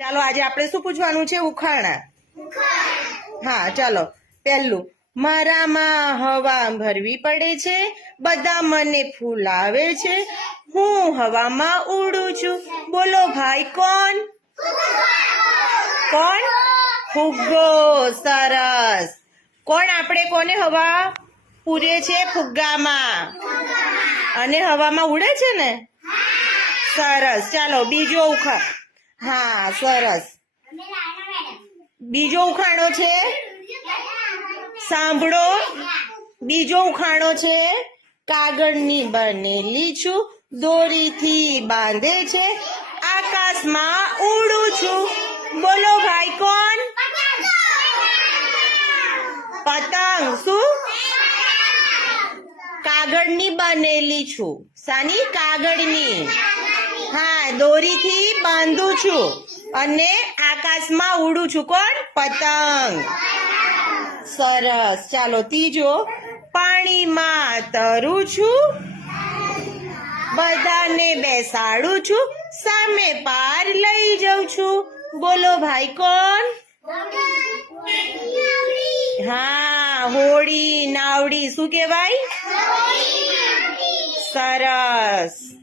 ચાલો આજે આપણે શું પૂછવાનું છે? ઉખાણા. હા ચાલો. પહેલું, મારામાં હવા ભરવી પડે છે, બધા મને ફૂલાવે છે, હું હવામાં ઉડું છું. બોલો ભાઈ કોણ? કોણ? ફુગ્ગો. સરસ. કોણ? આપણે કોને હવા પૂરે છે? ફુગ્ગામાં. અને હવામાં ઉડે છે ને? સરસ. ચાલો બીજો હા સરસ. બીજો ઉખાણો છે, સાંભળો. બીજો ઉખાણો છે, કાગળની બનેલી છું, દોરીથી બાંધે છે, આકાશમાં ઉડું છું. બોલો ભાઈ કોણ? પતંગ. શું? કાગળની બનેલી છું. સાની? કાગળની. હા, દોરીથી બાંધું છું અને આકાશમાં ઉડું છું. કોણ? પતંગ. સરસ. ચાલો ત્રીજો, પાણીમાં તરું છું, બધાને બેસાડું છું, સામે પાર લઈ જાઉં છું. બોલો ભાઈ કોણ? હા, હોડી નાવડી. શું કહેવાય? સરસ.